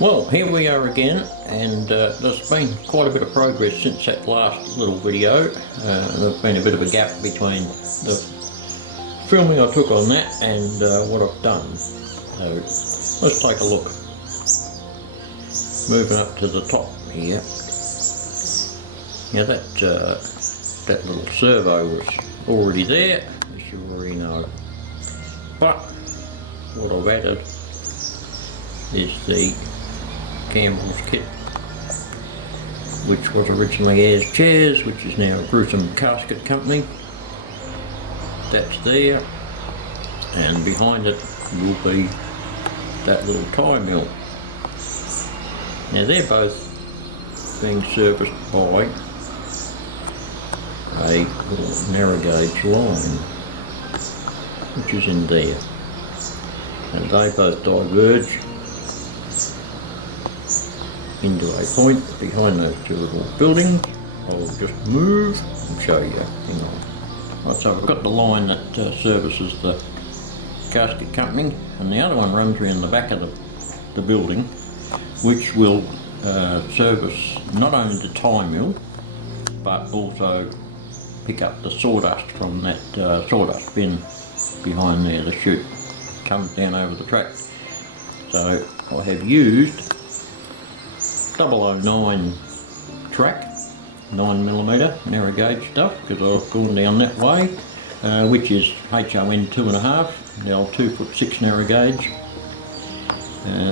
Well, here we are again, and there's been quite a bit of progress since that last little video. There's been a bit of a gap between the filming I took on that and what I've done. So let's take a look. Moving up to the top here. Now that little servo was already there, as you already know. But what I've added is the Campbell's kit, which was originally Ayres Chairs, which is now a Gruesome Casket Company. That's there, and behind it will be that little tie mill. Now they're both being serviced by a little narrow gauge line, which is in there, and they both diverge into a point behind those two little buildings. I'll just move and show you. Hang on. Right, so I've got the line that services the casket company, and the other one runs around the back of the building, which will service not only the tie mill, but also pick up the sawdust from that sawdust bin behind there. The chute comes down over the track. So I have used 009 track, 9mm narrow gauge stuff, because I've gone down that way, which is HON 2.5, the old 2'6" narrow gauge.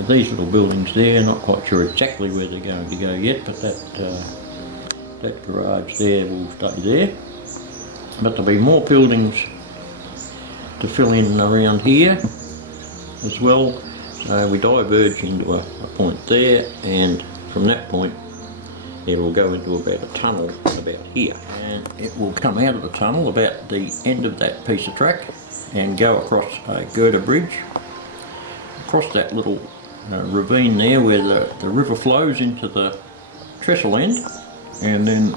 These little buildings there, not quite sure exactly where they're going to go yet, but that garage there will stay there. But there'll be more buildings to fill in around here as well. So we diverge into a point there, and from that point it will go into about a tunnel about here, and it will come out of the tunnel about the end of that piece of track and go across a girder bridge, across that little ravine there where the river flows into the trestle end, and then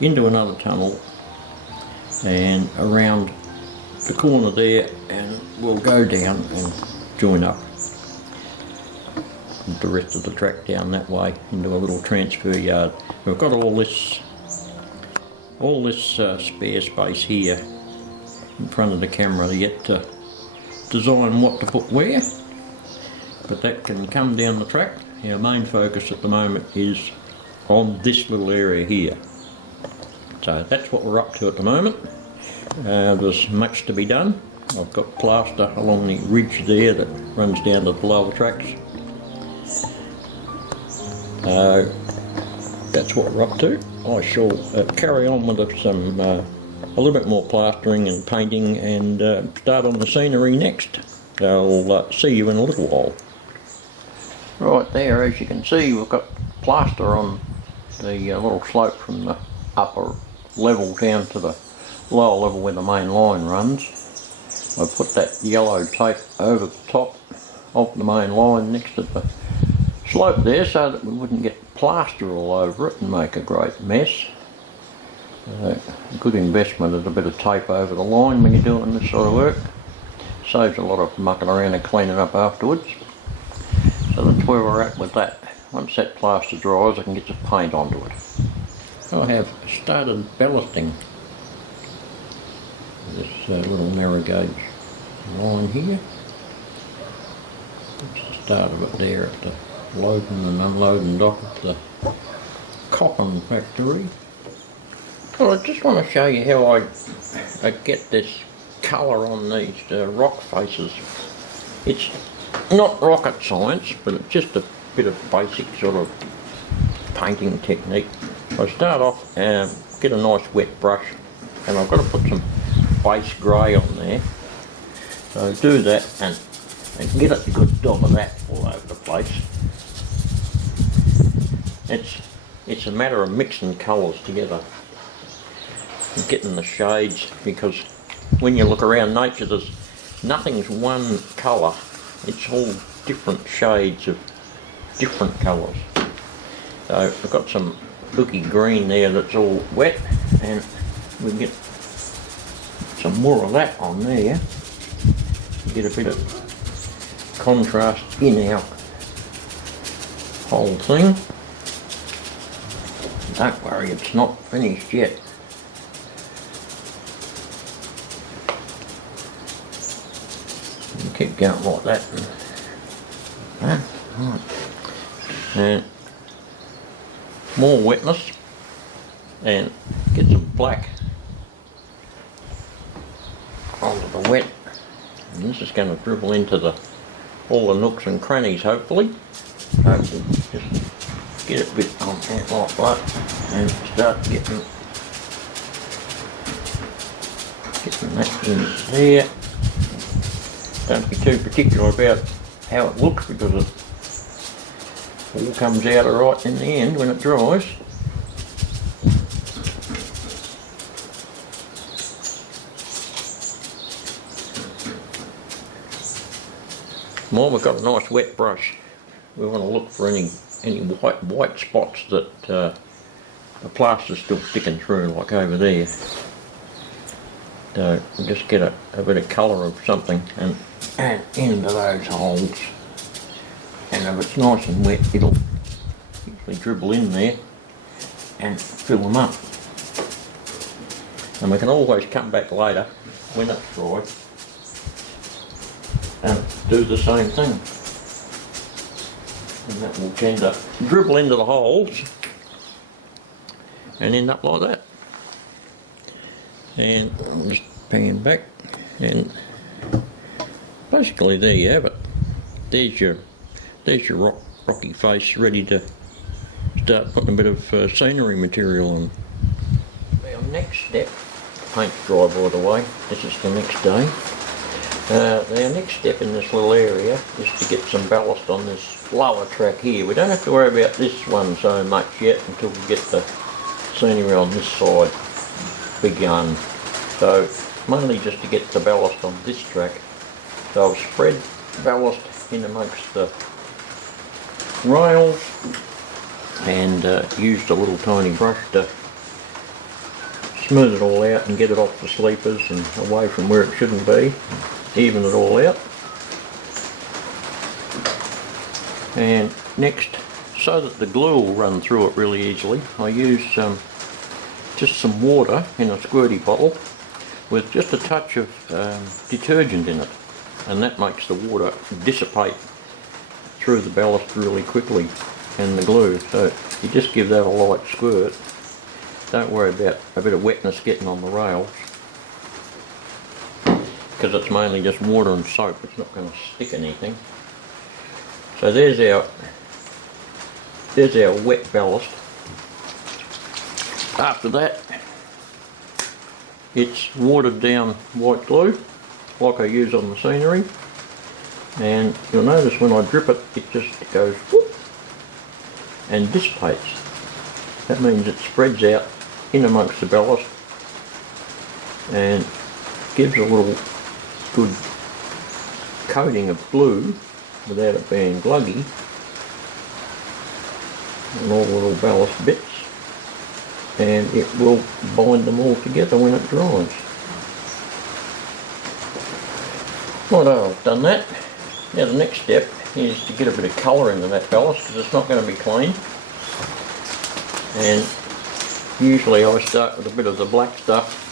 into another tunnel and around the corner there, and we'll go down and join up the rest of the track down that way into a little transfer yard. We've got all this spare space here in front of the camera yet to design what to put where, but that can come down the track. Our main focus at the moment is on this little area here. So that's what we're up to at the moment. There's much to be done. I've got plaster along the ridge there that runs down to the lower tracks. That's what we're up to. I shall carry on with some a little bit more plastering and painting, and start on the scenery next. I'll see you in a little while. Right there, as you can see, we've got plaster on the little slope from the upper level down to the lower level where the main line runs. I put that yellow tape over the top of the main line next to the slope there, so that we wouldn't get plaster all over it and make a great mess. Good investment is a bit of tape over the line when you're doing this sort of work. Saves a lot of mucking around and cleaning up afterwards. So that's where we're at with that. Once that plaster dries, I can get some paint onto it. I have started ballasting this little narrow gauge line here. It's the start of it there at the loading and unloading dock at the Coppin factory. Well, I just want to show you how I get this colour on these rock faces. It's not rocket science, but it's just a bit of basic sort of painting technique. I start off and get a nice wet brush, and I've got to put some base grey on there. So do that and get a good dab of that all over the place. It's a matter of mixing colours together and getting the shades, because when you look around nature, nothing's one colour. It's all different shades of different colours. So I've got some looky green there that's all wet, and we get some more of that on there. Get a bit of contrast in our whole thing. Don't worry, it's not finished yet. And keep going like that. Right. And more wetness, and get some black onto the wet. And this is going to dribble into all the nooks and crannies, hopefully. So we'll just get it a bit on that like that, and start getting that in there. Don't be too particular about how it looks, because it all comes out alright in the end when it dries. Well, we've got a nice wet brush. We want to look for any white spots that the plaster's still sticking through, like over there. So we'll just get a bit of colour of something and add into those holes. And if it's nice and wet, it'll usually dribble in there and fill them up. And we can always come back later when it's dry and do the same thing. And that will tend to dribble into the holes and end up like that. And I'll just pan back, and basically there you have it. There's your rocky face ready to start putting a bit of scenery material on. Our next step, paint's dry by the way, this is the next day. Our next step in this little area is to get some ballast on this lower track here. We don't have to worry about this one so much yet until we get the scenery on this side begun. So mainly just to get the ballast on this track. So I've spread ballast in amongst the rails and used a little tiny brush to smooth it all out and get it off the sleepers and away from where it shouldn't be, even it all out. And next, so that the glue will run through it really easily, I use just some water in a squirty bottle with just a touch of detergent in it, and that makes the water dissipate through the ballast really quickly and the glue. So you just give that a light squirt. Don't worry about a bit of wetness getting on the rails, because it's mainly just water and soap. It's not going to stick anything. So there's our wet ballast. After that, it's watered down white glue like I use on the scenery, and you'll notice when I drip it, it just goes whoop and dissipates. That means it spreads out in amongst the ballast and gives a little good coating of glue without it being gluggy on all the little ballast bits, and it will bind them all together when it dries. Righto, I've done that. Now the next step is to get a bit of colour into that ballast, because it's not going to be clean. And usually I start with a bit of the black stuff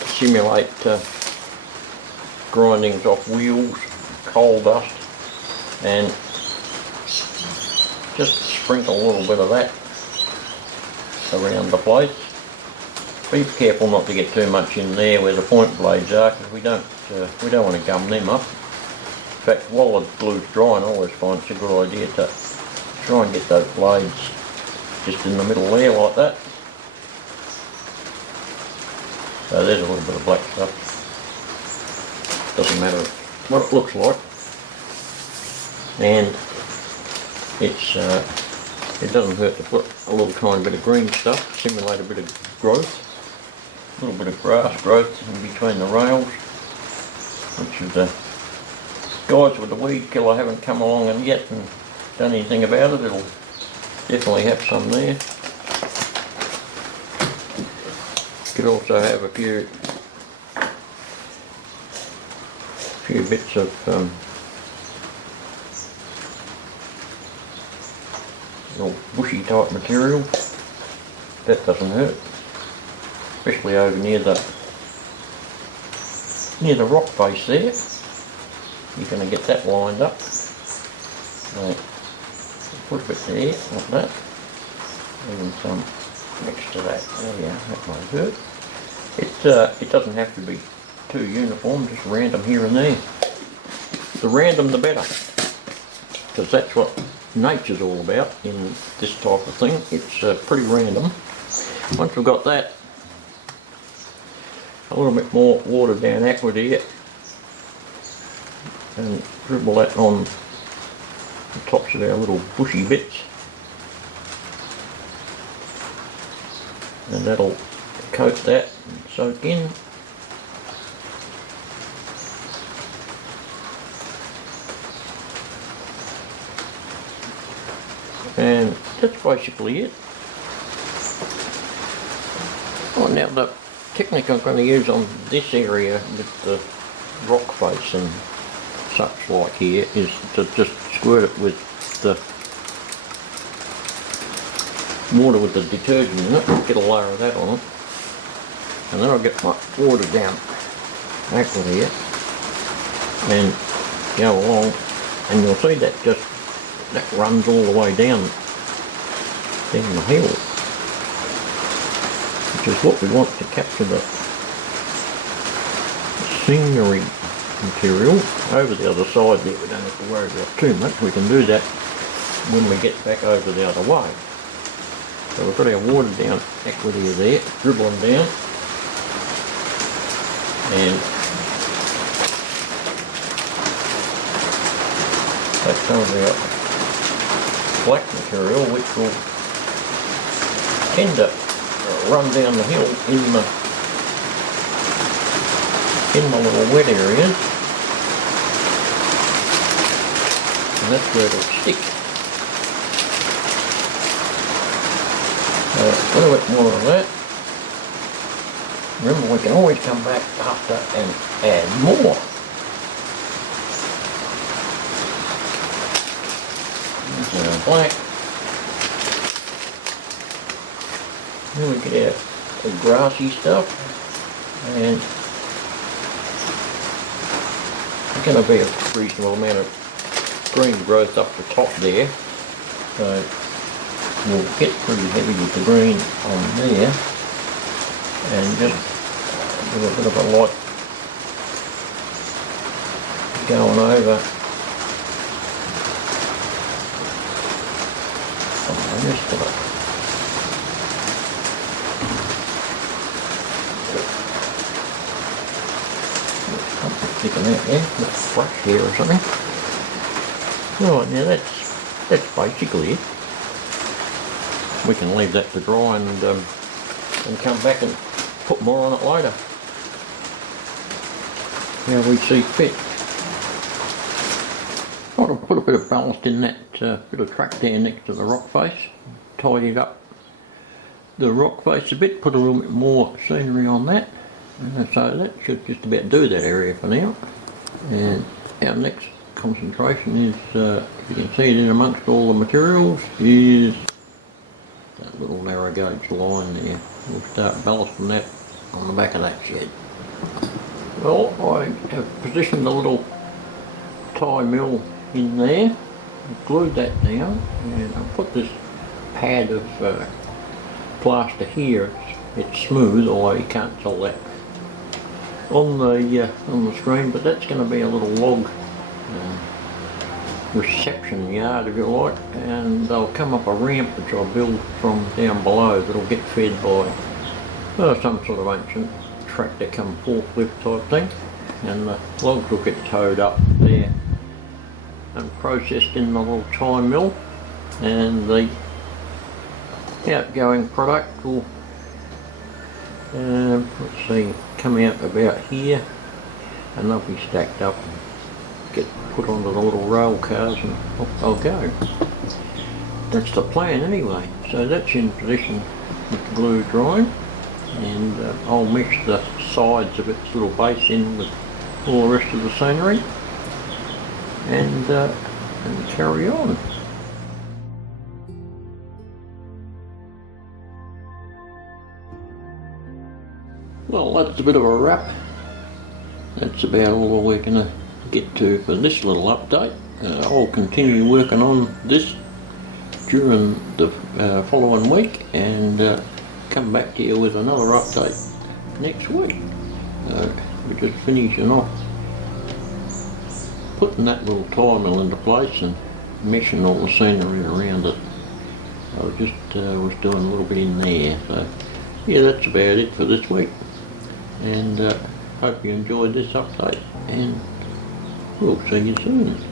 to simulate grindings off wheels, coal dust, and just sprinkle a little bit of that around the place. Be careful not to get too much in there where the point blades are, because we don't want to gum them up. In fact, while the glue's drying, I always find it's a good idea to try and get those blades just in the middle there like that. So there's a little bit of black stuff. Doesn't matter what it looks like. And it doesn't hurt to put a little tiny bit of green stuff, simulate a bit of growth. A little bit of grass growth in between the rails, which is the guys with the weed killer haven't come along and yet and done anything about it. It'll definitely have some there. should also have a few bits of little bushy type material. That doesn't hurt, especially over near the rock face there. You're going to get that lined up. So, put a bit there, like that. Even some next to that. There you go, that won't hurt. It doesn't have to be too uniform, just random here and there. The random the better, because that's what nature's all about in this type of thing. It's pretty random. Once we've got that, a little bit more watered down aqua here, and dribble that on the tops of our little bushy bits, and that'll coat that and soak in. And that's basically it. Oh, now the technique I'm going to use on this area with the rock face and such like here is to just squirt it with the water with the detergent in it, get a layer of that on it, and then I'll get my watered down aqua here and go along, and you'll see that that runs all the way down the hill, which is what we want to capture the scenery material. Over the other side there we don't have to worry about too much, we can do that when we get back over the other way. So we've got our watered down aqua there, dribbling down, and that's some of our black material, which will tend to run down the hill in the little wet areas, and that's where it'll stick. A little bit more of that. Remember, we can always come back after and add more. There's our black. Then we get our grassy stuff, and there's going to be a reasonable amount of green growth up the top there, so we'll get pretty heavy with the green on there, and just do a bit of a light going over on the rest of it. Sticking out there, with brush here or something. Right, now that's basically it. We can leave that to dry and come back and put more on it later. How we see fit. I'll put a bit of ballast in that bit of track there next to the rock face. Tidy up the rock face a bit, put a little bit more scenery on that. So that should just about do that area for now. And our next concentration is, if you can see it in amongst all the materials, is that little narrow gauge line there. We'll start ballasting that on the back of that shed. Well, I have positioned the little tie mill in there, glued that down, and I've put this pad of plaster here. It's smooth, although you can't tell that on the screen, but that's going to be a little log reception yard, if you like, and they'll come up a ramp which I'll build from down below that'll get fed by some sort of ancient tractor come forklift type thing, and the logs will get towed up there and processed in the little tie mill, and the outgoing product will let's see, come out about here, and they'll be stacked up and get put onto the little rail cars and off they'll go. That's the plan anyway. So that's in position with the glue drying. and I'll mesh the sides of its little base in with all the rest of the scenery, and carry on. Well, that's a bit of a wrap. That's about all we're going to get to for this little update. I'll continue working on this during the following week, and come back to you with another update next week. We're just finishing off putting that little tie mill into place and meshing all the scenery around it. I just was doing a little bit in there. So yeah, that's about it for this week, and hope you enjoyed this update, and we'll see you soon.